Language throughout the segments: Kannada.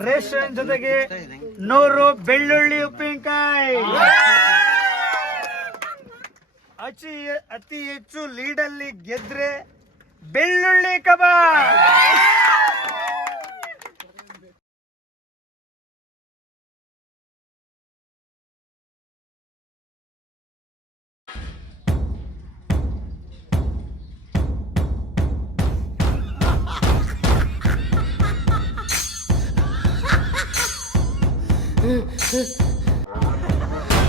ರೇಷನ್ ಜೊತೆಗೆ 100 ಬೆಳ್ಳುಳ್ಳಿ ಉಪ್ಪಿನಕಾಯಿ. ಅತಿ ಹೆಚ್ಚು ಲೀಡಲ್ಲಿ ಗೆದ್ರೆ ಬೆಳ್ಳುಳ್ಳಿ ಕಬಾಬ್.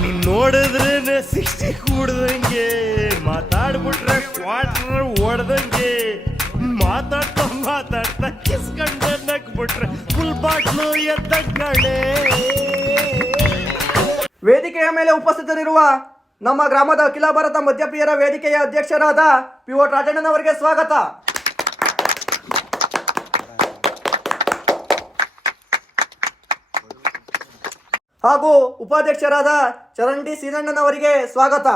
ನೀನ್ ನೋಡಿದ್ರೆ 60 ಕೂಡ್ದಂಗೆ, ಮಾತಾಡ್ಬಿಟ್ರೆ ಕ್ವಾರ್ಟರ್ ಓಡ್ದಂಗೆ, ಮಾತಾಡ್ತಾ ಕಿಸ್ಕೊಂಡ ನಕ್ಬಿಟ್ರೆ ಫುಲ್ ಬಾಟ್ಲು ಎದ್ದ ಕಡೆ. ವೇದಿಕೆಯ ಮೇಲೆ ಉಪಸ್ಥಿತರಿರುವ ನಮ್ಮ ಗ್ರಾಮದ ಅಖಿಲ ಭಾರತ ಮದ್ಯಪ್ರಿಯರ ವೇದಿಕೆಯ ಅಧ್ಯಕ್ಷರಾದ PO ರಾಜಣ್ಣನವರಿಗೆ ಸ್ವಾಗತ. ಹಾಗೂ ಉಪಾಧ್ಯಕ್ಷರಾದ ಚರಂಡಿ ಸೀನಣ್ಣನವರಿಗೆ ಸ್ವಾಗತ.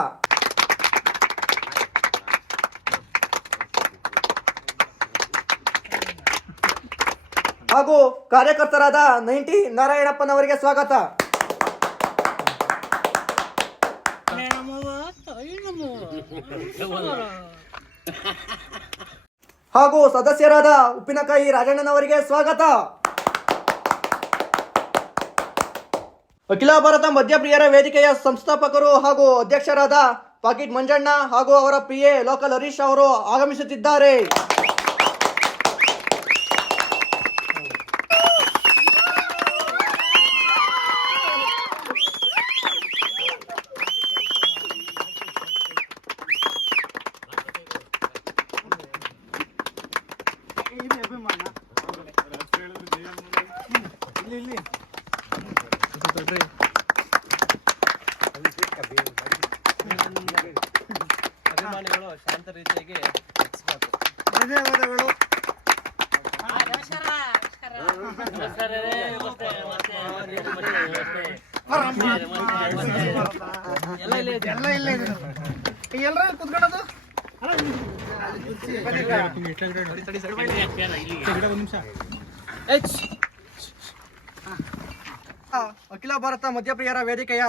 ಹಾಗೂ ಕಾರ್ಯಕರ್ತರಾದ 90 ನಾರಾಯಣಪ್ಪನವರಿಗೆ ಸ್ವಾಗತ. ಹಾಗೂ ಸದಸ್ಯರಾದ ಉಪ್ಪಿನಕಾಯಿ ರಾಜಣ್ಣನವರಿಗೆ ಸ್ವಾಗತ. ಅಖಿಲ ಭಾರತ ಮದ್ಯಪ್ರಿಯರ ವೇದಿಕೆಯ ಸಂಸ್ಥಾಪಕರು ಹಾಗೂ ಅಧ್ಯಕ್ಷರಾದ ಪಾಕಿಟ್ ಮಂಜಣ್ಣ ಹಾಗೂ ಅವರ PA ಲೋಕಲ್ ಹರೀಶ್ ಅವರು ಆಗಮಿಸುತ್ತಿದ್ದಾರೆ. ಅಭಿಮಾನಿಗಳು ಶಾಂತ ರೀತಿಯಾಗಿ ಧನ್ಯವಾದಗಳು. ಎಲ್ಲ ಇಲ್ಲೇ ಎಲ್ಲರೂ ಕುತ್ಕೊಳ್ಳೋದು. ಅಖಿಲ ಭಾರತ ಮದ್ಯಪ್ರಿಯರ ವೇದಿಕೆಯ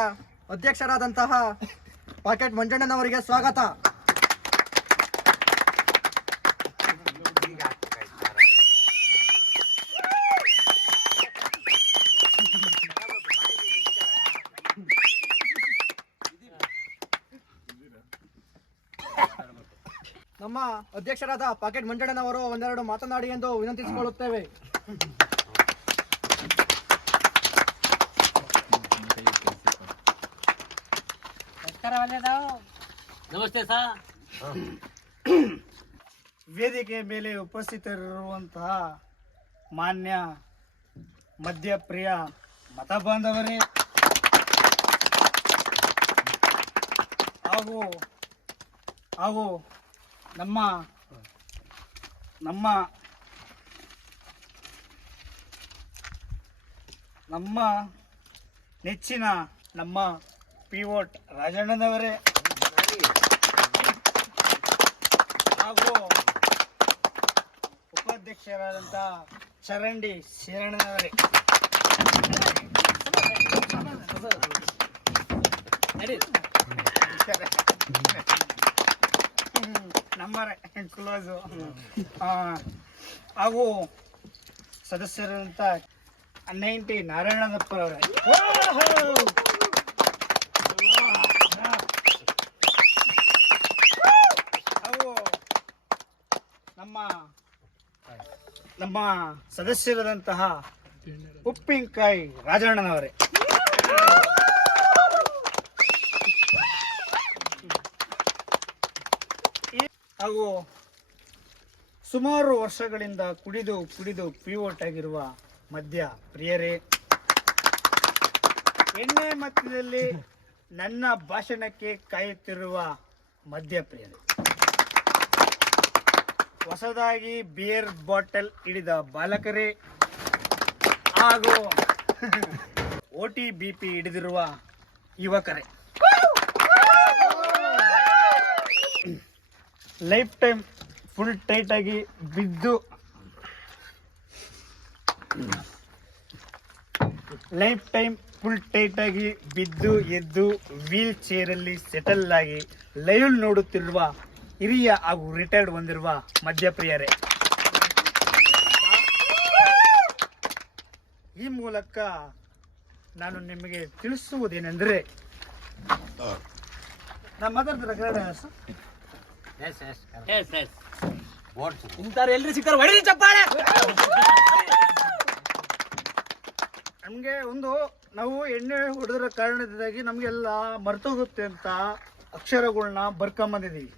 ಅಧ್ಯಕ್ಷರಾದಂತಹ ಪಾಕೆಟ್ ಮಂಜಣ್ಣನವರಿಗೆ ಸ್ವಾಗತ. ನಮ್ಮ ಅಧ್ಯಕ್ಷರಾದ ಪಾಕೆಟ್ ಮಂಜಣ್ಣನವರು ಒಂದೆರಡು ಮಾತನಾಡಿ ಎಂದು ವಿನಂತಿಸಿಕೊಳ್ಳುತ್ತೇವೆ. ನಮಸ್ತೆ ಸರ್. ವೇದಿಕೆ ಮೇಲೆ ಉಪಸ್ಥಿತರಿರುವಂತಹ ಮಾನ್ಯ ಮದ್ಯಪ್ರಿಯ ಮತ ಬಾಂಧವರೇ ಹಾಗೂ ನಮ್ಮ ನೆಚ್ಚಿನ ನಮ್ಮ PO ರಾಜಣ್ಣನವರೇ ಹಾಗೂ ಉಪಾಧ್ಯಕ್ಷರಾದಂಥ ಚರಂಡಿ ಶೀರಣ್ಣನವರೇ, ನಂಬರ್ ಕ್ಲೋಸು, ಹಾಗೂ ಸದಸ್ಯರಾದಂಥ 90 ನಾರಾಯಣಪ್ಪರವರೇ, ಹಾಗೂ ನಮ್ಮ ಸದಸ್ಯರಾದಂತಹ ಉಪ್ಪಿನಕಾಯಿ ರಾಜಣ್ಣನವರೇ, ಹಾಗೂ ಸುಮಾರು ವರ್ಷಗಳಿಂದ ಕುಡಿದು ಪಿವೋಟ್ ಆಗಿರುವ ಮದ್ಯ ಪ್ರಿಯರೇ, ಎಣ್ಣೆ ಮಧ್ಯದಲ್ಲಿ ನನ್ನ ಭಾಷಣಕ್ಕೆ ಕಾಯುತ್ತಿರುವ ಮದ್ಯ ಪ್ರಿಯರೇ, ಹೊಸದಾಗಿ ಬಿಯರ್ ಬಾಟಲ್ ಹಿಡಿದ ಬಾಲಕರೇ ಹಾಗೂ OTBP ಹಿಡಿದಿರುವ ಯುವಕರೇ, ಲೈಫ್ ಟೈಮ್ ಫುಲ್ ಟೈಟ್ ಆಗಿ ಬಿದ್ದು ಲೈಫ್ ಟೈಮ್ ಫುಲ್ ಟೈಟ್ ಆಗಿ ಬಿದ್ದು ಎದ್ದು ವೀಲ್ ಚೇರಲ್ಲಿ ಸೆಟಲ್ ಆಗಿ ಲೈವ್ ನೋಡುತ್ತಿರುವ ಹಿರಿಯ ಹಾಗೂ ರಿಟೈರ್ಡ್ ಹೊಂದಿರುವ ಮದ್ಯಪ್ರಿಯರೇ, ಈ ಮೂಲಕ ನಾನು ನಿಮಗೆ ತಿಳಿಸುವುದೇನೆಂದರೆ, ನಾನು ಮಾತಾಡ್ತಾರೆ ಕನ್ನಡ ಸರ್? ಇಂಥವ್ರು ಎಲ್ರು ಸಿಕ್ತಾರೆ ಹೊಡಿರಿ ಚಪ್ಪಾಳೆ. ನಮಗೆ ನಾವು ಎಣ್ಣೆ ಹೊಡೆದ್ರ ಕಾರಣದಿಂದಾಗಿ ನಮಗೆಲ್ಲ ಮರ್ತೋಗುತ್ತೆ ಅಂತ ಅಕ್ಷರಗಳನ್ನ ಬರ್ಕೊಂಬಂದಿದ್ದೀವಿ.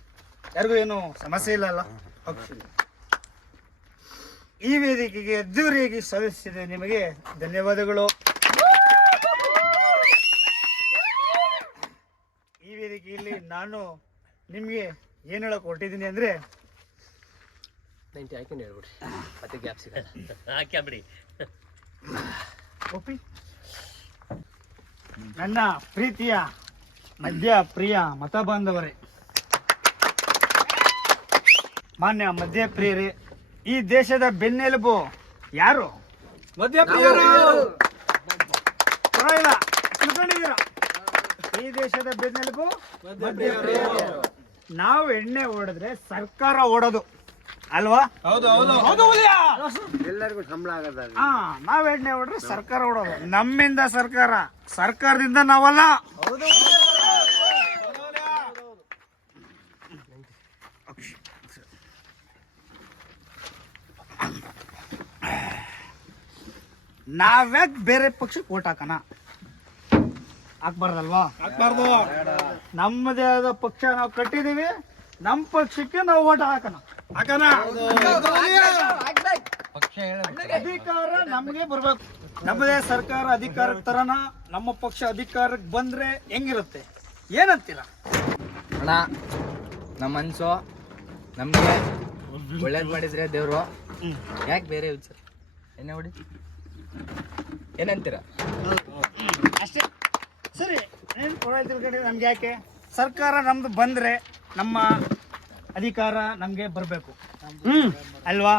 ಯಾರಿಗೂ ಏನು ಸಮಸ್ಯೆ ಇಲ್ಲಲ್ಲ? ಈ ವೇದಿಕೆಗೆ ಅದ್ದೂರಿಯಾಗಿ ಸಲ್ಲಿಸಿದೆ ನಿಮಗೆ ಧನ್ಯವಾದಗಳು. ಈ ವೇದಿಕೆಯಲ್ಲಿ ನಾನು ನಿಮಗೆ ಏನು ಹೇಳಕ್ ಹೊರಟಿದ್ದೀನಿ ಅಂದರೆ, 90 ಹಾಕೊಂಡು ಹೇಳ್ಬಿಡ್ರಿ, ಮತ್ತೆ ಗ್ಯಾಪ್ ಸಿಗಲ್ಲ. ಹಾಕ್ಯಾಬಿಡಿ. ಒಪ್ಪಿ. ನನ್ನ ಪ್ರೀತಿಯ ಮದ್ಯ ಪ್ರಿಯ ಮತ ಬಾಂಧವರೇ, ಮಾನ್ಯ ಮದ್ಯ ಪ್ರಿಯರೇ, ಈ ದೇಶದ ಬೆನ್ನೆಲುಬು ಯಾರು? ಮದ್ಯಪ್ರಿಯರು. ಪರವಾಗಿಲ್ಲ, ತಿಳ್ಕೊಂಡಿದ್ದೀರಾ? ಈ ದೇಶದ ಬೆನ್ನೆಲುಬು ಮದ್ಯಪ್ರಿಯರು. ನಾವು ಎಣ್ಣೆ ಹೊಡೆದ್ರೆ ಸರ್ಕಾರ ಓಡೋದು ಅಲ್ವಾ? ಎಲ್ಲರಿಗೂ ಸಂಬಳ ಆಗದ. ನಾವ್ ಎಣ್ಣೆ ಹೊಡ್ರೆ ಸರ್ಕಾರ ಓಡೋದು. ನಮ್ಮಿಂದ ಸರ್ಕಾರ, ಸರ್ಕಾರದಿಂದ ನಾವಲ್ಲ. ನಾವ್ಯಾಕ್ ಬೇರೆ ಪಕ್ಷಕ್ಕೆ ಓಟ್ ಹಾಕೋಣ? ಹಾಕ್ಬಾರ್ದಲ್ವಾ? ಹಾಕ್ಬಾರ್ದು. ನಮ್ಮದೇ ಆದ ಪಕ್ಷ ನಾವು ಕಟ್ಟಿದೀವಿ, ನಮ್ಮ ಪಕ್ಷಕ್ಕೆ ನಾವು ಓಟ್ ಹಾಕೋಣ. ಅಧಿಕಾರ ನಮ್ಗೆ ಬರ್ಬೇಕು. ನಮ್ಮದೇ ಸರ್ಕಾರ ಅಧಿಕಾರಕ್ಕೆ ತರನ, ನಮ್ಮ ಪಕ್ಷ ಅಧಿಕಾರಕ್ಕೆ ಬಂದ್ರೆ ಹೆಂಗಿರುತ್ತೆ? ಏನಂತೀರ? ಅಣ್ಣ, ನಮ್ಮ ಮನ್ಸು ನಮ್ಗೆ ಒಳ್ಳೇದ್ ಮಾಡಿದ್ರೆ ದೇವ್ರು, ಯಾಕೆ ಬೇರೆ ವಿಚಾರ ಎಣ್ಣೆ ಹೊಡಿ ಏನಂತೀರ? ಅಷ್ಟೇ ಸರಿ. ಏನ್ ತಿಳ್ಕೊಂಡ್ರೆ ನಮ್ಗೆ ಯಾಕೆ? ಸರ್ಕಾರ ನಮ್ದು ಬಂದ್ರೆ ನಮ್ಮ ಅಧಿಕಾರ ನಮ್ಗೆ ಬರ್ಬೇಕು ಅಲ್ವಾ?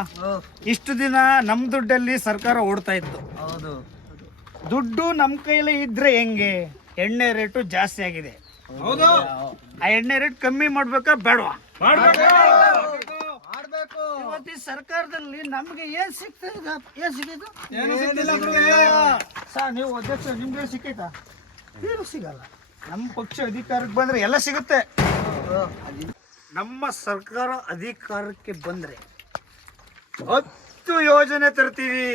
ಇಷ್ಟು ದಿನ ನಮ್ ದುಡ್ಡಲ್ಲಿ ಸರ್ಕಾರ ಓಡ್ತಾ ಇತ್ತು. ದುಡ್ಡು ನಮ್ ಕೈಲಿ ಇದ್ರೆ ಹೆಂಗೆ? ಎಣ್ಣೆ ರೇಟು ಜಾಸ್ತಿ ಆಗಿದೆ. ಆ ಎಣ್ಣೆ ರೇಟ್ ಕಮ್ಮಿ ಮಾಡ್ಬೇಕಾ ಬೇಡವಾ? ಇವತ್ತು ಈ ಸರ್ಕಾರದಲ್ಲಿ ನಮ್ಗೆ ಏನ್ ಸಿಗ್ತದೆ? ಏನ್ ಸಿಕ್ಕಿದ್ದು? ನೀವು ಅಧ್ಯಕ್ಷ, ನಿಮ್ಗೆ ಸಿಕ್ಕೈತಾ? ಏನು ಸಿಗಲ್ಲ. ನಮ್ಮ ಪಕ್ಷ ಅಧಿಕಾರಕ್ಕೆ ಬಂದ್ರೆ ಎಲ್ಲ ಸಿಗುತ್ತೆ. ನಮ್ಮ ಸರ್ಕಾರ ಅಧಿಕಾರಕ್ಕೆ ಬಂದ್ರೆ 10 ಯೋಜನೆ ತರ್ತೀವಿ.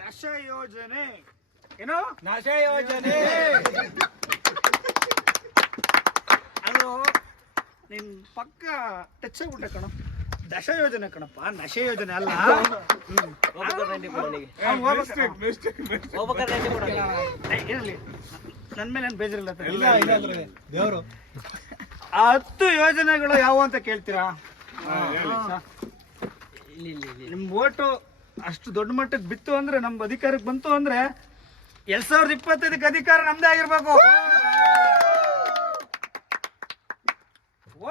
ದಶ ಯೋಜನೆ. ಏನೋ ನಶ ಯೋಜನೆ. ಅದು ನಿನ್ ಪಕ್ಕ ಟಚ್ ಆಗ್ಬಿಟ್ಟೆ ಕಣ. ದಶ ಯೋಜನೆ ಕಣಪ್ಪ, ನಶ ಯೋಜನೆ ಅಲ್ಲ. ಇರ್ಲಿ, ನನ್ ಮೇಲೆ ಏನ್ ಬೇಜಾರಿಲ್ಲ. ದೇವರು 10 ಯೋಜನೆಗಳು ಯಾವ ಅಂತ ಕೇಳ್ತೀರಾ? ನಿಮ್ ಓಟು ಅಷ್ಟು ದೊಡ್ಡ ಮಟ್ಟಕ್ಕೆ ಬಿತ್ತು ಅಂದ್ರೆ, ನಮ್ ಅಧಿಕಾರಕ್ಕೆ ಬಂತು ಅಂದ್ರೆ 2025 ಅಧಿಕಾರ ನಮ್ದೇ ಆಗಿರ್ಬೇಕು.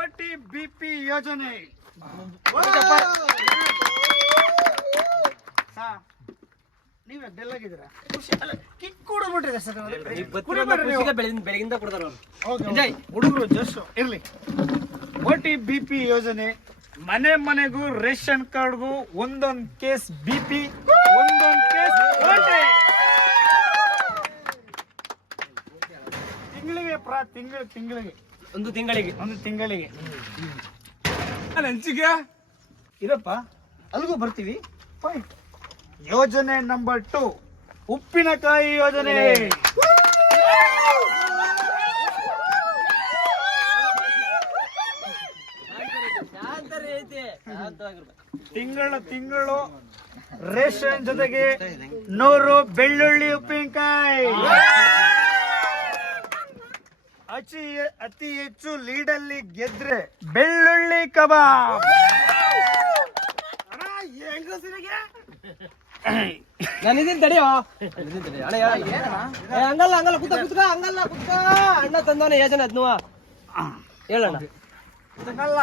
OTBP ಯೋಜನೆ. ನೀವ್ ಡೆಲ್ ಆಗಿದ್ದೀರಾ? ಕಿಕ್ ಕೊಡ್ಬಿಟ್ಟಿದೆ ಸರ್. ಬೆಳಗಿಂದ ಕೊಡ್ತಾರ ಹುಡುಗರು ಜಸ್ಟ್ ಇರ್ಲಿ. OTBP ಯೋಜನೆ, ಮನೆ ಮನೆಗೂ ರೇಷನ್ ಕಾರ್ಡ್ಗೂ ಒಂದೊಂದು ಕೇಸ್ BP, ಒಂದೊಂದು ಕೇಸ್ ತಿಂಗಳಿಗೆ ಒಂದು ತಿಂಗಳಿಗೆ ಹಂಚಿಗೆ ಇದಪ್ಪ. ಅಲ್ಲಿಗೂ ಬರ್ತೀವಿ. ಪಾಯಿಂಟ್. ಯೋಜನೆ ನಂಬರ್ 2, ಉಪ್ಪಿನಕಾಯಿ ಯೋಜನೆ. ತಿಂಗಳು ರೇಷನ್ ಜೊತೆಗೆ 100 ಬೆಳ್ಳುಳ್ಳಿ ಉಪ್ಪಿನಕಾಯಿ. ಅತಿ ಹೆಚ್ಚು ಲೀಡಲ್ಲಿ ಗೆದ್ರೆ ಬೆಳ್ಳುಳ್ಳಿ ಕಬಾಬ್. ನಾನಿದ್ದೀನಿ ತಡಿಯೋ. ಹಂಗಲ್ಲ ಕುತ್ಕ ಅಣ್ಣ ತಂದವನ ಯೋಜನೆ ಅದ್ನುವ ಹೇಳಣ್ಣ. ಇದನ್ನಲ್ಲ,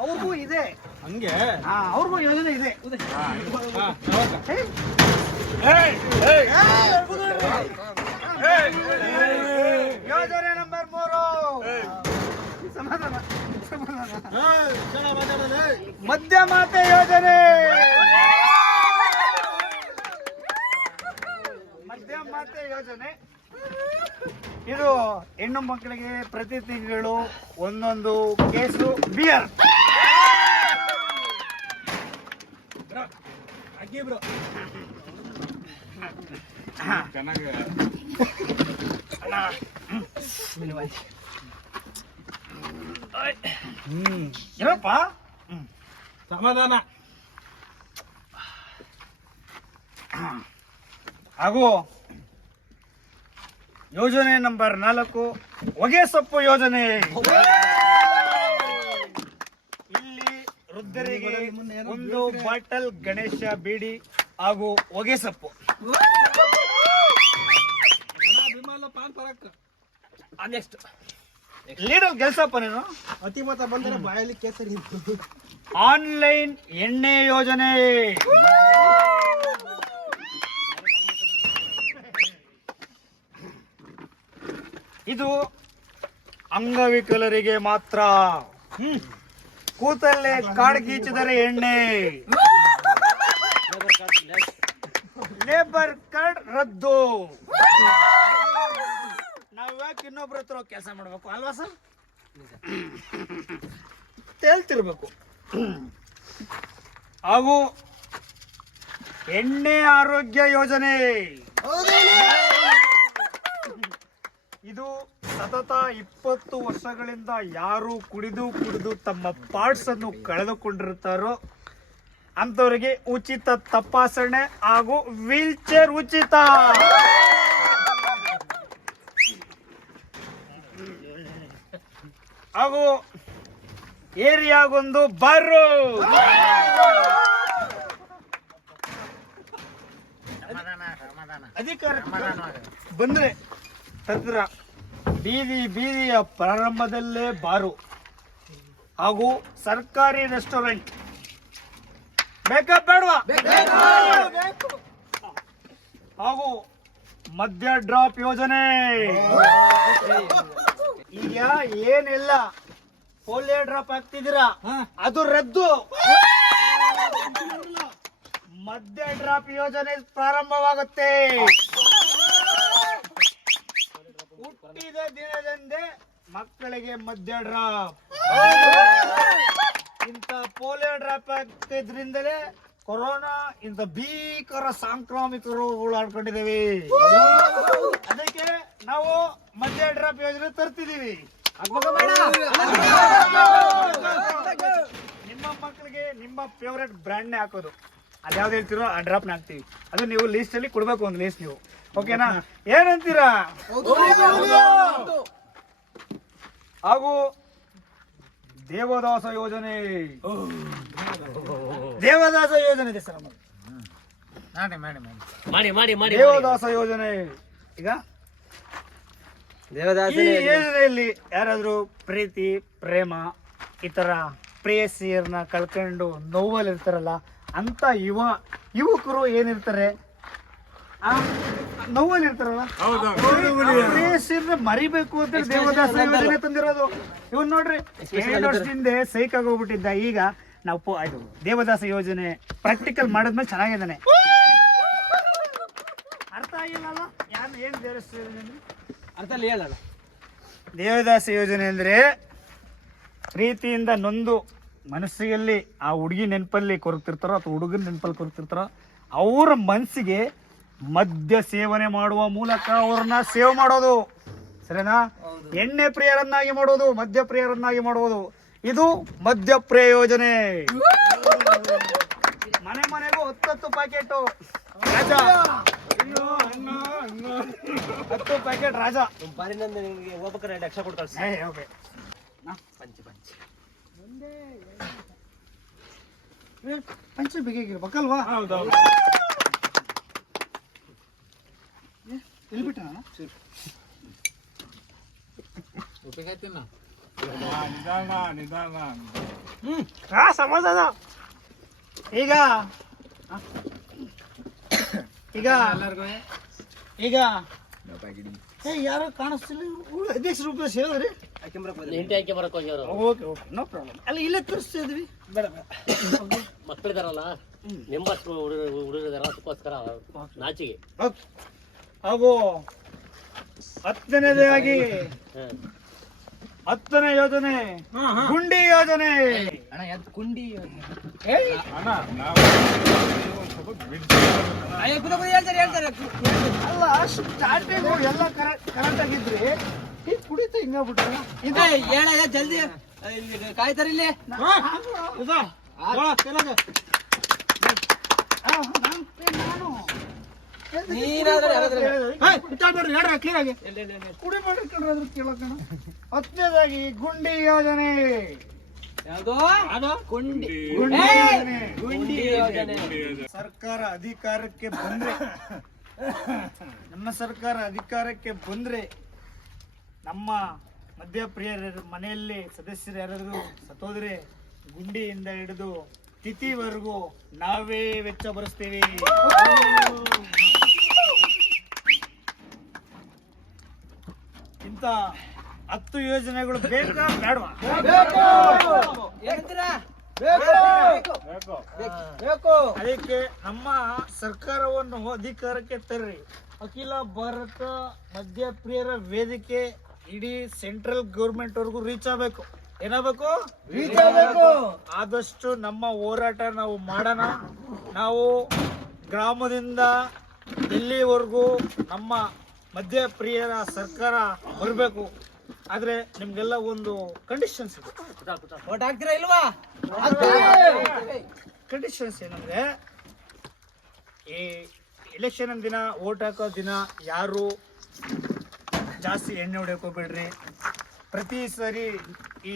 ಅವ್ರಿಗೂ ಇದೆ. ಹಂಗೆ ಅವ್ರಿಗೂ ಯೋಜನೆ ಇದೆ. ಯೋಜನೆ ನಂಬರ್ 3 ಸಮಾಧಾನ ಮಧ್ಯಮಾತೆ ಯೋಜನೆ. ಮಧ್ಯಮಾತೆ ಯೋಜನೆ ಇದು ಹೆಣ್ಣು ಮಕ್ಕಳಿಗೆ ಪ್ರತಿ ತಿಂಗಳು ಒಂದೊಂದು ಕೇಸು ಬಿಯರ್. ಏನಪ್ಪ ಸಮಾಧಾನ. ಹಾಗೂ ಯೋಜನೆ ನಂಬರ್ 4 ಹೊಗೆ ಸೊಪ್ಪು ಯೋಜನೆ. ಇಲ್ಲಿ ವೃದ್ಧರಿಗೆ ಒಂದು ಬಾಟಲ್ ಗಣೇಶ ಬೀಡಿ ಹಾಗೂ ಹೊಗೆ ಸೊಪ್ಪು. ನೆಕ್ಸ್ಟ್ ಲೀಡರ್ ಗೆಲ್ಸಪ್ಪ ನೀನು. ಅತಿಮತ ಬಂದರೆ ಬಾಯಲ್ಲಿ ಕೇಸರಿ. ಆನ್ಲೈನ್ ಎಣ್ಣೆ ಯೋಜನೆ. ಇದು ಅಂಗವಿಕಲರಿಗೆ ಮಾತ್ರ. ಕೂತಲ್ಲೇ ಕಾಡ್ಗೀಚಿದರೆ ಎಣ್ಣೆ. ಲೇಬರ್ ಕಾರ್ಡ್ ರದ್ದು. ನಾವು ಯಾಕೆ ಇನ್ನೊಬ್ರ ಹತ್ರ ಕೆಲಸ ಮಾಡಬೇಕು ಅಲ್ವಾ ಸರ್? ತೇಲ್ತಿರ್ಬೇಕು. ಹಾಗೂ ಎಣ್ಣೆ ಆರೋಗ್ಯ ಯೋಜನೆ. ಇದು ಸತತ 20 ವರ್ಷಗಳಿಂದ ಯಾರು ಕುಡಿದು ತಮ್ಮ ಪಾರ್ಟ್ಸ್ ಅನ್ನು ಕಳೆದುಕೊಂಡಿರುತ್ತಾರೋ ಅಂತವರಿಗೆ ಉಚಿತ ತಪಾಸಣೆ ಹಾಗೂ ವೀಲ್ ಚೇರ್ ಉಚಿತ. ಹಾಗೂ ಏರಿಯಾಗೊಂದು ಬಾರು. ಅಧಿಕಾರ ಬಂದ್ರೆ ತಂದ್ರ ಬೀದಿಯ ಪ್ರಾರಂಭದಲ್ಲೇ ಬಾರು ಹಾಗೂ ಸರ್ಕಾರಿ ರೆಸ್ಟೋರೆಂಟ್. ಬೇಕಾ ಬೇಡವಾ? ಹಾಗೂ ಮದ್ಯ ಡ್ರಾಪ್ ಯೋಜನೆ. ಈಗ ಏನಿಲ್ಲ, ಪೋಲಿಯೋ ಡ್ರಾಪ್ ಆಗ್ತಿದ್ದೀರಾ, ಅದು ರದ್ದು. ಮದ್ಯ ಡ್ರಾಪ್ ಯೋಜನೆ ಪ್ರಾರಂಭವಾಗುತ್ತೆ. ಹುಟ್ಟಿದ ದಿನದಂದೇ ಮಕ್ಕಳಿಗೆ ಮದ್ಯ ಡ್ರಾಪ್. ಇಂಥ ಪೋಲಿಯೋ ಡ್ರಾಪ್ ಆಗ್ತಿದ್ರಿಂದಲೇ ಕೊರೋನಾ ಇಂಥ ಭೀಕರ ಸಾಂಕ್ರಾಮಿಕ ರೋಗಗಳು ಆಡ್ಕೊಂಡಿದ್ದೇವೆ. ಅದಕ್ಕೆ ನಾವು ಮದ್ಯ ಡ್ರಾಪ್ ಯೋಜನೆ ತರ್ತಿದೀವಿ. ನಿಮ್ಮ ಮಕ್ಕಳಿಗೆ ನಿಮ್ಮ ಫೇವ್ರೆಟ್ ಬ್ರ್ಯಾಂಡ್ನೇ ಹಾಕೋದು. ಅದ್ಯಾವ್ದು ಹೇಳ್ತಿರೋ ಆ ಡ್ರಾಪ್ನ ಹಾಕ್ತೀವಿ. ಅದು ನೀವು ಲೀಸ್ಟ್ ಅಲ್ಲಿ ಕೊಡ್ಬೇಕು, ಒಂದು ಲೀಸ್ಟ್ ನೀವು. ಓಕೆನಾ? ಏನಂತೀರಾ? ಹಾಗೂ ದೇವದಾಸ ಯೋಜನೆ. ದೇವದಾಸ ಯೋಜನೆ ಇದೆ ಸರ್. ಮಾಡಿ ದೇವದಾಸ ಯೋಜನೆ. ಈಗ ಈ ದೇವದಾಸನ ಯೋಜನೆಯಲ್ಲಿ ಯಾರಾದ್ರೂ ಪ್ರೀತಿ ಪ್ರೇಮ ಈ ತರ ಪ್ರೇಯಸಿಯರನ್ನ ಕಳ್ಕೊಂಡು ನೋವಲ್ಲಿ ಇರ್ತಾರಲ್ಲ ಅಂತ ಯುವಕರು ಏನಿರ್ತಾರೆ, ಆ ನೋವಲ್ಲಿ ಇರ್ತಾರಲ್ಲ, ಪ್ರೇಯಸಿಯರನ್ನ ಮರಿಬೇಕು ಅಂತ ದೇವದಾಸ ಯೋಜನೆ ತಂದಿರೋದು. ಇವನ್ ನೋಡ್ರಿ, 7 ವರ್ಷದಿಂದ ಸೈಕ್ ಆಗೋಗ್ಬಿಟ್ಟಿದ್ದ. ಈಗ ನಾವು ಇದು ದೇವದಾಸ ಯೋಜನೆ ಪ್ರಾಕ್ಟಿಕಲ್ ಮಾಡಿದ್ಮೇಲೆ ಚೆನ್ನಾಗಿದ್ದಾನೆ. ಅರ್ಥ ಆಗಿಲ್ಲಲ್ಲ ಏನ್ ದೇವದಾಸ ಯೋಜನೆ? ಅರ್ಥ ಹೇಳಲ್ಲ. ದೇವದಾಸ ಯೋಜನೆ ಅಂದ್ರೆ ಪ್ರೀತಿಯಿಂದ ನೊಂದು ಮನಸ್ಸಿನಲ್ಲಿ ಆ ಹುಡುಗಿ ನೆನಪಲ್ಲಿ ಕೊರಗ್ತಿರ್ತಾರೋ ಅಥವಾ ಹುಡುಗನ ನೆನಪಲ್ಲಿ ಕೊರಗ್ತಿರ್ತಾರೋ ಅವರ ಮನಸ್ಸಿಗೆ ಮದ್ಯ ಸೇವನೆ ಮಾಡುವ ಮೂಲಕ ಅವ್ರನ್ನ ಸೇವ್ ಮಾಡೋದು. ಸರಿನಾ? ಎಣ್ಣೆ ಪ್ರಿಯರನ್ನಾಗಿ ಮಾಡೋದು, ಮದ್ಯ ಪ್ರಿಯರನ್ನಾಗಿ ಮಾಡೋದು. ಇದು ಮದ್ಯ ಪ್ರಿಯ ಯೋಜನೆ. ಮನೆಗೂ 10 ಪ್ಯಾಕೆಟ್ ರಾಜಾ, 10 ಪ್ಯಾಕೆಟ್ ರಾಜಾ. ಬಾರಿನಿಂದ ನಿಮಗೆ ಹೋಗ್ಬೇಕಾದ್ರೆ ಲಕ್ಷ ಕೊಡ್ತಾರೆ. ಓಕೆ, ಪಂಚ ಬೇಕಾಗಿರ್ಬೇಕಲ್ವಾ? ಎಲ್ಲಿ ಬಿಟ್ಟ ನಿಧಾನ ಸಮಾಧಾನ. ಈಗ ಈಗ ಈಗ ಯಾರು ಕಾಣಿಸ್ತಿಲ್ಲ, ಅಧ್ಯಕ್ಷ ರೂಪೇಶ್ ಹೇಳಿದ್ರಿ. ಹೆಂಡತಿ ಆಯ್ಕೆ ಬರಕ್ ಹೋಗ್ಯವ್ರು. Okay okay, no problem. ಅಲ್ಲ ಇಲ್ಲೇ ತೋರಿಸ್ತಾ ಇದ್ವಿ. ಬೇಡ ಬೇಡ, ಮಕ್ಕಳಿದಾರಲ್ಲ ನಿಂಬಷ್ಟು ಹುಡುಗರಿದಾರ, ಅದಕ್ಕೋಸ್ಕರ ನಾಚಿಗೆ. ಓಕೆ. ಹಾಗೂ 10ನೇದಾಗಿ 10ನೇ ಯೋಜನೆ ಗುಂಡಿ ಯೋಜನೆ. ಅಣ್ಣ ಯಾವ್ದು ಕುಂಡಿ ಅಲ್ಲ, ಸ್ಟಾರ್ಟಿಂಗ್ ಎಲ್ಲ ಕರೆಕ್ಟ್ ಆಗಿದ್ರಿ, ಈಗ ಕುಡಿತ ಹಿಂಗಾಗ್ಬಿಟ್ರೆ ಜಲ್ದಿ ಕಾಯ್ತಾರ ಇಲ್ಲಿ. ಕುಡಿಬೇಡ್ರಿ ಕೇಳೋದ್ರ ಕೇಳೋಣ. 10ನೇದಾಗಿ ಗುಂಡಿ ಯೋಜನೆ. ಯಾವ್ದು ಗುಂಡಿ ಯೋಜನೆ. ಸರ್ಕಾರ ಅಧಿಕಾರಕ್ಕೆ ಬಂದ್ರೆ, ನಮ್ಮ ಸರ್ಕಾರ ಅಧಿಕಾರಕ್ಕೆ ಬಂದ್ರೆ ನಮ್ಮ ಮದ್ಯಪ್ರಿಯರ ಮನೆಯಲ್ಲಿ ಸದಸ್ಯರು ಯಾರಾದರೂ ಸತ್ತೋದ್ರೆ ಗುಂಡಿಯಿಂದ ಹಿಡಿದು ತಿಥಿವರೆಗೂ ನಾವೇ ವೆಚ್ಚ ಭರಿಸ್ತೀವಿ. ಇಂಥ 10 ಯೋಜನೆಗಳು ಬೇಕಾ ಬೇಡವಾ? ಅದಕ್ಕೆ ನಮ್ಮ ಸರ್ಕಾರವನ್ನು ಅಧಿಕಾರಕ್ಕೆ ತರ್ರಿ. ಅಖಿಲ ಭಾರತ ಮದ್ಯಪ್ರಿಯರ ವೇದಿಕೆ ಇಡೀ ಸೆಂಟ್ರಲ್ ಗೌರ್ಮೆಂಟ್ ವರ್ಗೂ ರೀಚ್ ಆಗಬೇಕು. ಏನಾಗಬೇಕು? ಆದಷ್ಟು ನಮ್ಮ ಹೋರಾಟ ನಾವು ಮಾಡೋಣ. ನಾವು ಗ್ರಾಮದಿಂದ ಎಲ್ಲಿವರೆಗೂ ನಮ್ಮ ಮದ್ಯಪ್ರಿಯರ ಸರ್ಕಾರ ಬರಬೇಕು. ಆದ್ರೆ ನಿಮ್ಗೆಲ್ಲ ಒಂದು ಕಂಡೀಷನ್ಸ್ ಇದೆ. ಓಟ್ ಹಾಕ್ತೀರಾ ಇಲ್ವಾ? ಕಂಡೀಷನ್ಸ್ ಏನಂದ್ರೆ, ಈ ಎಲೆಕ್ಷನ್ ದಿನ, ಓಟ್ ಹಾಕೋ ದಿನ ಯಾರು ಜಾಸ್ತಿ ಎಣ್ಣೆ ಹೊಡಿಯೋಕೆ ಹೋಗ್ಬೇಡ್ರಿ. ಪ್ರತಿ ಸರಿ ಈ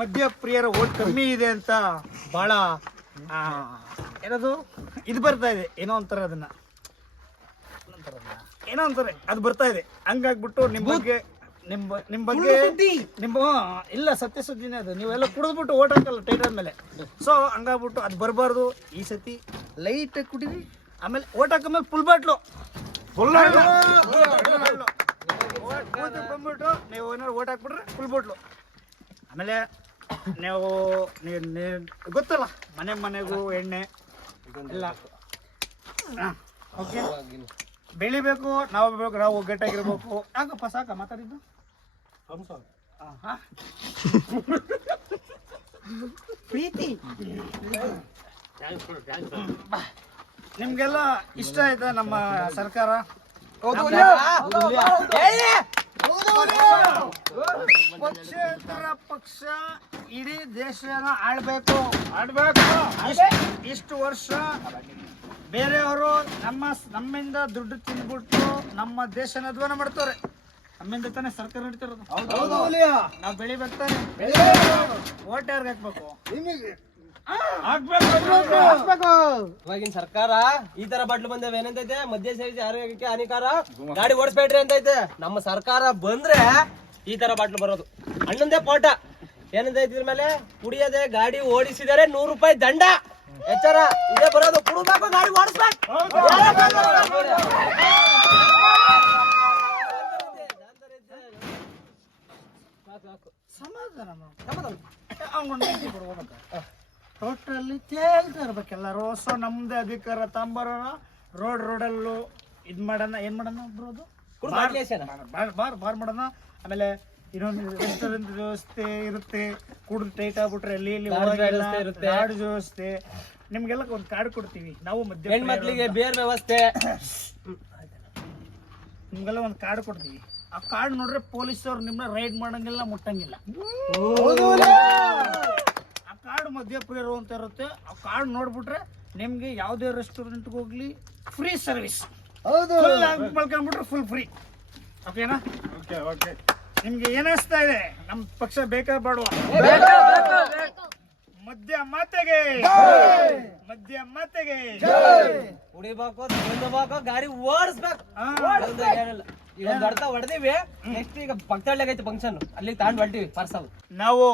ಮದ್ಯಪ್ರಿಯರ ಓಟ್ ಕಮ್ಮಿ ಇದೆ ಅಂತ ಭಾಳ ಏನದು ಇದು ಬರ್ತಾ ಇದೆ, ಏನೋ ಅಂತಾರೆ ಅದನ್ನ, ಏನೋ ಅಂತಾರೆ, ಅದು ಬರ್ತಾ ಇದೆ. ಹಂಗಾಗ್ಬಿಟ್ಟು ನಿಮ್ಮ ಬಗ್ಗೆ ನಿಮ್ಮ ಇಲ್ಲ, ಸತ್ಯ ಸುದ್ದಿನೇ ಅದು. ನೀವೆಲ್ಲ ಕುಡಿದ್ಬಿಟ್ಟು ಓಟ್ ಹಾಕಲ್ಲ ಟೈಟಲ್ ಮೇಲೆ. ಸೊ ಹಂಗಾಗ್ಬಿಟ್ಟು ಅದು ಬರಬಾರ್ದು. ಈ ಸತಿ ಲೈಟ್ ಕುಡೀರಿ, ಆಮೇಲೆ ಓಟ್ ಹಾಕಮೇಲೆ ಫುಲ್ ಬಾಟ್ಲು ಬಂದ್ಬಿಟ್ಟು ನೀವು ಏನಾದ್ರು ಓಟ್ ಹಾಕ್ಬಿಟ್ರೆ ಫುಲ್ ಬಾಟ್ಲು. ಆಮೇಲೆ ನೀವು ಗೊತ್ತಲ್ಲ, ಮನೆಗೂ ಎಣ್ಣೆ ಎಲ್ಲ. ಓಕೆ, ಬೆಳಿಬೇಕು, ನಾವು ಒಗ್ಗಟ್ಟಾಗಿರ್ಬೇಕು. ಯಾಕಪ್ಪ ಸಾಕ ಮಾತಾಡಿದ್ದು? ಪ್ರೀತಿ ನಿಮ್ಗೆಲ್ಲ ಇಷ್ಟ ಆಯ್ತಾ ನಮ್ಮ ಸರ್ಕಾರ? ಪಕ್ಷೇತರ ಪಕ್ಷ ಇಡೀ ದೇಶನ ಆಳ್ಬೇಕು. ಇಷ್ಟು ವರ್ಷ ಬೇರೆಯವರು ನಮ್ಮಿಂದ ದುಡ್ಡು ತಿಂದ್ಬಿಟ್ಟು ನಮ್ಮ ದೇಶನ ಅಧ್ವಾನ ಮಾಡ್ತಾರೆ. ನಮ್ಮಿಂದ ತಾನೇ ಸರ್ಕಾರ ನಡೀತಿರೋದು. ನಾವು ಬೆಳಿಬೇಕು ತಾನೆ. ಓಟ್ ಯಾರಿಗೆ ಹಾಕ್ಬೇಕು? ಇವಾಗಿನ ಸರ್ಕಾರ ಈ ತರ ಬಾಟ್ಲು ಬಂದೇವೆ. ಏನಂತೈತೆ? ಮದ್ಯ ಸೇವಿಸಿ ಆರೋಗ್ಯಕ್ಕೆ ಹಾನಿಕಾರ, ಗಾಡಿ ಓಡಿಸ್ಬೇಡ್ರಿ ಅಂತೈತೆ. ನಮ್ಮ ಸರ್ಕಾರ ಬಂದ್ರೆ ಈ ತರ ಬಾಟ್ಲು ಬರೋದು. ಅಣ್ಣಂದೇ ಪೋಟ ಏನಂತೈತಿ ಇದ್ರ ಮೇಲೆ? ಕುಡಿಯದೆ ಗಾಡಿ ಓಡಿಸಿದರೆ 100 ರೂಪಾಯಿ ದಂಡ. ಎಚ್ಚರ, ಇದೇ ಬರೋದು. ಕುಡಿಬೇಕು, ಗಾಡಿ ಓಡಿಸ್ಬೇಕು. ಸಮಾಧಾನ ಟೋಟಲಿ ತೇಲ್ತಾ ಇರ್ಬೇಕು ಎಲ್ಲರೂ. ಸೊ ನಮ್ದೇ ಅಧಿಕಾರ ತಾಂಬರೋಣ. ರೋಡಲ್ಲೂ ಇದ್ ಮಾಡೋಣ. ಏನ್ ಮಾಡೋಣ ಬರೋದು? ಬಾರ್ ಮಾಡೋಣ. ಆಮೇಲೆ ಇನ್ನೊಂದು ರೆಸ್ಟೋರೆಂಟ್ ವ್ಯವಸ್ಥೆ ಇರುತ್ತೆ. ಕುಡಿದು ಟೈಟ್ ಆಗ್ಬಿಟ್ರೆ ಅಲ್ಲಿ ಗಾಡಿ ವ್ಯವಸ್ಥೆ. ನಿಮ್ಗೆಲ್ಲ ಒಂದು ಕಾರ್ಡ್ ಕೊಡ್ತೀವಿ ನಾವು. ಹೆಣ್ಮಕ್ಳಿಗೆ ಬೇರ್ ವ್ಯವಸ್ಥೆ. ನಿಮ್ಗೆಲ್ಲ ಒಂದು ಕಾರ್ಡ್ ಕೊಡ್ತೀವಿ. ಆ ಕಾರ್ಡ್ ನೋಡ್ರೆ ಪೊಲೀಸವ್ರು ನಿಮ್ಮನ್ನ ರೈಡ್ ಮಾಡಂಗಿಲ್ಲ, ಮುಟ್ಟಂಗಿಲ್ಲ. ಆ ಕಾರ್ಡ್ ಮದ್ಯಪ್ರಿಯರು ಅಂತ ಇರುತ್ತೆ. ಆ ಕಾರ್ಡ್ ನೋಡ್ಬಿಟ್ರೆ ನಿಮ್ಗೆ ಯಾವುದೇ ರೆಸ್ಟೋರೆಂಟ್ಗೆ ಹೋಗ್ಲಿ ಫ್ರೀ ಸರ್ವಿಸ್. ಮಲ್ಕೊಂಡ್ಬಿಟ್ರೆ ಫುಲ್ ಫ್ರೀ. ಓಕೆನಾ? ಓಕೆ. ನಿಮ್ಗೆ ಏನಿಸ್ತಾ ಇದೆ? ನಮ್ಮ ಪಕ್ಷ ಬೇಕಾ ಬೇಡವಾ? ಮದ್ಯ ಮಾತೆಗೆ ಕುಡಿಬೇಕು, ತಿನ್ನಬೇಕು, ಗಾಡಿ ಓಡಿಸ್ಬೇಕು. ಇದೊಂದು ಅರ್ಥ ಹೊಡೆದಿವಿ. ನೆಕ್ಸ್ಟ್ ಈಗ ಪಕ್ಕದಳ್ಳಿಗೆ ಐತೆ ಫಂಕ್ಷನ್, ಅಲ್ಲಿ ತಗೊಂಡು ಹೊರಟಿವಿ ಪಾರ್ಸಲ್. ನಾವು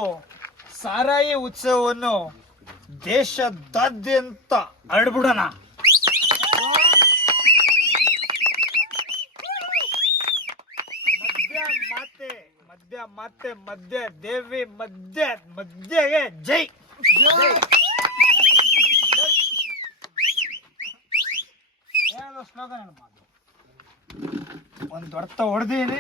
ಸಾರಾಯಿ ಉತ್ಸವವನ್ನು ದೇಶದಾದ್ಯಂತ ಹರಡ್ಬಿಡೋಣ. ಮದ್ಯ ಮದ್ಯ ದೇವಿ ಮಧ್ಯಗೆ ಜೈ. ಸ್ಲೋಗನ್ ಒಂದು ಅರ್ಥ ಹೊಡೆದೀನಿ.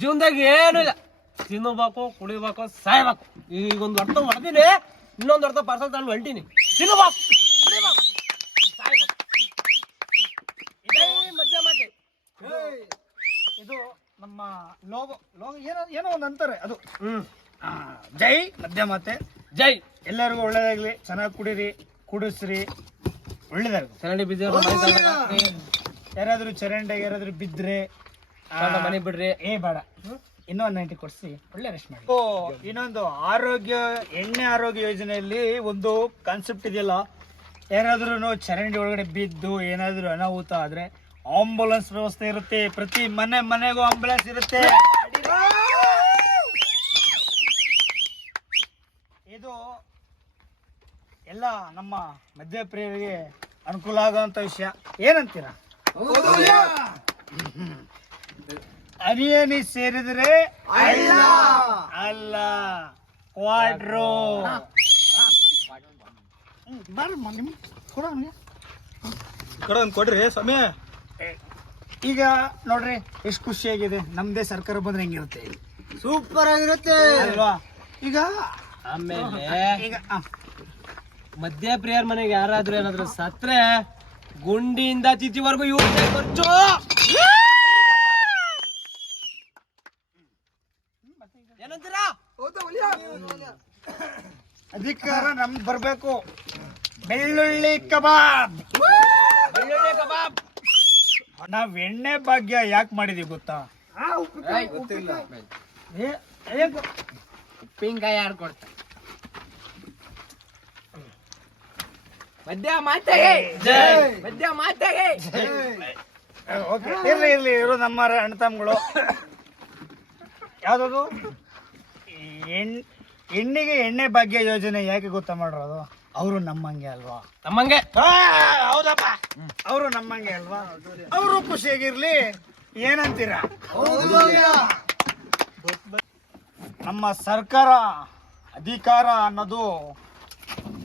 ಜೀವನದಾಗ ಏನು ಇಲ್ಲ, ತಿನ್ನಬೇಕು, ಕುಡಿಬೇಕು, ಸಾಯ್ಬೇಕು. ಈಗ ಒಂದು ಅರ್ಥ ಹೊಡೆದಿನಿ, ಇನ್ನೊಂದು ಅರ್ಥ ಪಾರ್ಸಲ್ ತಗೊಂಡು ಹೊಂಟೀನಿ. ತಿನ್ನಬೇಕು, ಕುಡಿಬೇಕು, ಸಾಯ್ಬೇಕು. ಇದೇ ಮಧ್ಯ ಮಾತೆ. ಇದು ನಮ್ಮ ಲೋಗೋ ಏನೋ ಒಂದು ಅಂತಾರೆ ಅದು. ಜೈ ಮಧ್ಯ ಮಾತೆ. ಜೈ. ಎಲ್ಲರಿಗೂ ಒಳ್ಳೇದಾಗ್ಲಿ, ಚೆನ್ನಾಗಿ ಕುಡೀರಿ, ಕುಡಿಸ್ರಿ, ಒಳ್ಳೇದಾಗ್ಲಿ. ಚರಂಡಿ ಬಿದ್ದಿರೋ ಯಾರಾದ್ರೂ ಚರಂಡಿಗೆ ಯಾರಾದ್ರೂ ಬಿದ್ರೆ ಮನೆ ಬಿಡ್ರಿ. ಬೇಡ, ಇನ್ನೂ 90 ಕೊಡ್ಸಿ ಒಳ್ಳೆ ರೆಸ್ಟ್ ಮಾಡಿ. ಇನ್ನೊಂದು ಎಣ್ಣೆ ಆರೋಗ್ಯ ಯೋಜನೆಯಲ್ಲಿ ಒಂದು ಕಾನ್ಸೆಪ್ಟ್ ಇದೆಯಲ್ಲ, ಯಾರಾದ್ರೂ ಚರಂಡಿ ಒಳಗಡೆ ಬಿದ್ದು ಏನಾದ್ರೂ ಅನಾಹುತ ಆದ್ರೆ ಆಂಬುಲೆನ್ಸ್ ವ್ಯವಸ್ಥೆ ಇರುತ್ತೆ. ಪ್ರತಿ ಮನೆಗೂ ಆಂಬುಲೆನ್ಸ್ ಇರುತ್ತೆ. ಇದು ಎಲ್ಲ ನಮ್ಮ ಮದ್ಯಪ್ರಿಯರಿಗೆ ಅನುಕೂಲ ಆಗುವಂತ ವಿಷಯ. ಏನಂತೀರಾ? ಅನಿಯನಿ ಸೇರಿದ್ರೆ ಅಲ್ಲ ಕ್ವಾಡ್ರೋ. ಕೊಡ್ರಿ ಸಮಯ. ಈಗ ನೋಡ್ರಿ ಎಷ್ಟು ಖುಷಿಯಾಗಿದೆ. ನಮ್ದೇ ಸರ್ಕಾರ ಬಂದ್ರೆ ಹೆಂಗಿರುತ್ತೆ? ಸೂಪರ್ ಆಗಿರುತ್ತೆ ಅಲ್ವಾ? ಈಗ ಆಮೇಲೆ ಮಧ್ಯ ಪ್ರಿಯರ್ ಮನೆಗೆ ಯಾರಾದ್ರೂ ಏನಾದ್ರು ಸತ್ರೆ ಗುಂಡಿಯಿಂದ ತಿಥಿವರೆಗೂ ಇವ್ರೇ ಖರ್ಚು. ಏನಂತೀರಾ? ಅಧಿಕಾರ ನಮ್ಗೆ ಬರ್ಬೇಕು. ಬೆಳ್ಳುಳ್ಳಿ ಕಬಾಬ್. ನಾವ್ ಎಣ್ಣೆ ಭಾಗ್ಯ ಯಾಕೆ ಮಾಡಿದೀವಿ ಗೊತ್ತಾ? ಉಪ್ಪಿನಕಾಯಿ ಯಾರು ಕೊಡ್ತಾರೆ? ಮಧ್ಯ ಮಾತೆಗೆ ಮಧ್ಯ ಮಾತೆಗೆ. ಇರ್ಲಿ ಇರೋ ನಮ್ಮ ಅಣ್ಣ ತಮ್ಮಗಳು. ಯಾವ್ದದು ಎಣ್ಣೆಗೆ ಎಣ್ಣೆ ಭಾಗ್ಯ ಯೋಜನೆ ಯಾಕೆ ಗೊತ್ತಾ ಮಾಡಿರೋದು? ಅವರು ನಮ್ಮಂಗೆ ಅಲ್ವಾ? ನಮ್ಮಂಗೆ. ಹೌದಪ್ಪ, ಅವರು ನಮ್ಮಂಗೆ ಅಲ್ವಾ? ಅವರು ಖುಷಿಯಾಗಿರ್ಲಿ. ಏನಂತೀರಾ? ನಮ್ಮ ಸರ್ಕಾರ ಅಧಿಕಾರ ಅನ್ನೋದು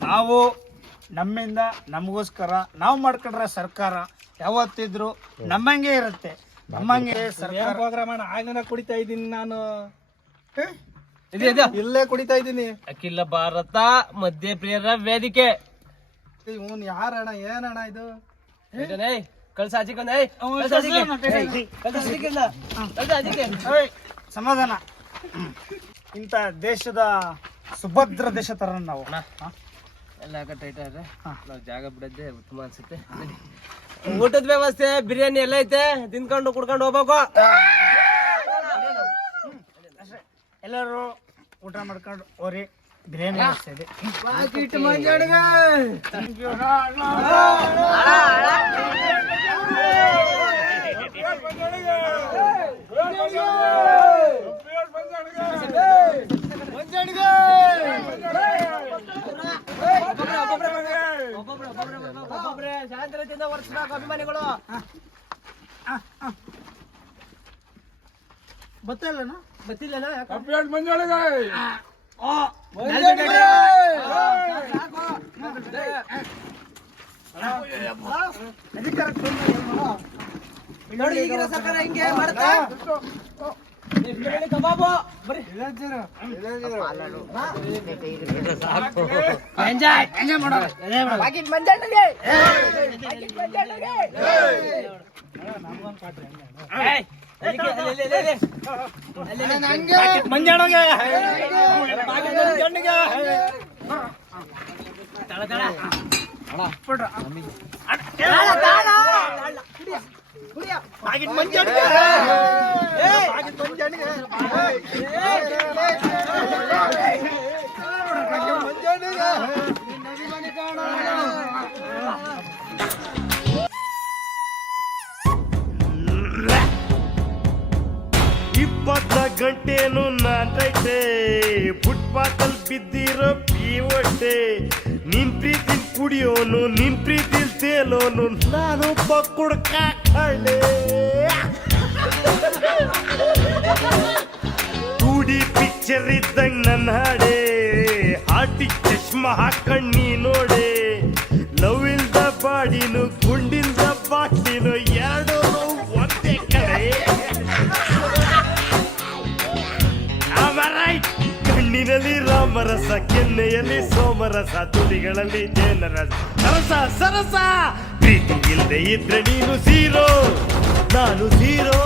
ನಾವು ನಮ್ಮಿಂದ ನಮಗೋಸ್ಕರ ನಾವು ಮಾಡ್ಕೊಂಡ್ರೆ ಸರ್ಕಾರ ಯಾವತ್ತಿದ್ರು ನಮ್ಮಂಗೆ ಇರುತ್ತೆ. ನಮ್ಮಂಗೆ ಸರ್ಕಾರ ಪ್ರೋಗ್ರಾಮ್ ಆಗನ ಕುಡಿತಾ ಇದ್ದೀನಿ ನಾನು. ಇದು ಇಲ್ಲೇ ಕುಡಿತಾ ಇದ್ದೀನಿ. ಅಖಿಲ ಭಾರತ ಮಧ್ಯ ಪ್ರಿಯರ ವೇದಿಕೆ. ಇವನ್ ಯಾರಣ್ಣ? ಏನಣ್ಣ ಇದು? ಕಳ್ಸ ಆಚಿಕೊಂಡ ಸಮಾಧಾನ. ಇಂಥ ದೇಶದ ಸುಭದ್ರ ದೇಶ ತರ ನಾವು. ಎಲ್ಲ ಟೈಟ್ ಆದ್ರೆ ನಾವು ಜಾಗ ಬಿಡೋದೇ ಉತ್ತಮ ಅನ್ಸುತ್ತೆ. ಊಟದ ವ್ಯವಸ್ಥೆ ಬಿರಿಯಾನಿ ಎಲ್ಲ ಐತೆ, ತಿನ್ಕೊಂಡು ಕುಡ್ಕೊಂಡು ಹೋಗ್ಬೇಕು. ಎಲ್ಲರೂ ಊಟ ಮಾಡ್ಕೊಂಡು ಹೋರಿ. ಬಿರಿಯಾನಿ ವ್ಯವಸ್ಥೆ ಇದೆ. ಶಾಂತರದಿಂದ ವರ್ತಿಸ್ಬೇಕು ಅಭಿಮಾನಿಗಳು. ಗೊತ್ತಿಲ್ಲನ ಗೊತ್ತಿಲ್ಲನ ನೋಡಿ ಈಗಿನ ಸರ್ಕಾರ ಹಿಂಗೆ ಮಾಡುತ್ತಾ. ಕಬಾಬು ಬರೀ ಎಂಜಾಯ್ ಮಾಡೋಣ. ಮಂಜಾಣಗೆ ಇಪ್ಪತ್ತ ಗಂಟೆನು ನಾಟೈತೆ ಫುಟ್ಪಾತಲ್ ಬಿದ್ದಿರೋ ಪೀವಟ್ಟೆ ನಿನ್ ಪ್ರೀತಿ ಕುಡಿಯೋನು ನಿನ್ ಪ್ರೀತಿ ತೇಲೋನು ನಾನೊಬ್ಬ ಕುಡ್ಕ ಕಳ್ಳೆ ಟೂಡಿ ಪಿಕ್ಚರ್ ಇದ್ದಂಗ್ ನನ್ನ ಹಾಡೆ ಹಾಟಿಗೆ ಚಶ್ಮಾ ಹಾಕಣ್ ನೀ ನೋಡೆ ಲವ್ ಇಲ್ದ ಬಾಡಿನು ಗುಂಡಿಲ್ದ ಬಾಟ್ಲಿನು ಎರಡು ಒಂದೇ ಕಡೆ ಕಣ್ಣಿನಲ್ಲಿ ರಾಮರಸ ಕೆನ್ನೆಯಲ್ಲಿ ಸೋಮರಸ ತುದಿಗಳಲ್ಲಿ ಜೇನರಸ ಸರಸ ಸರಸ ಪ್ರೀತಿ ಇಲ್ಲದೆ ಇದ್ರೆ ನೀನು ಝೀರೋ ನಾನು ಝೀರೋ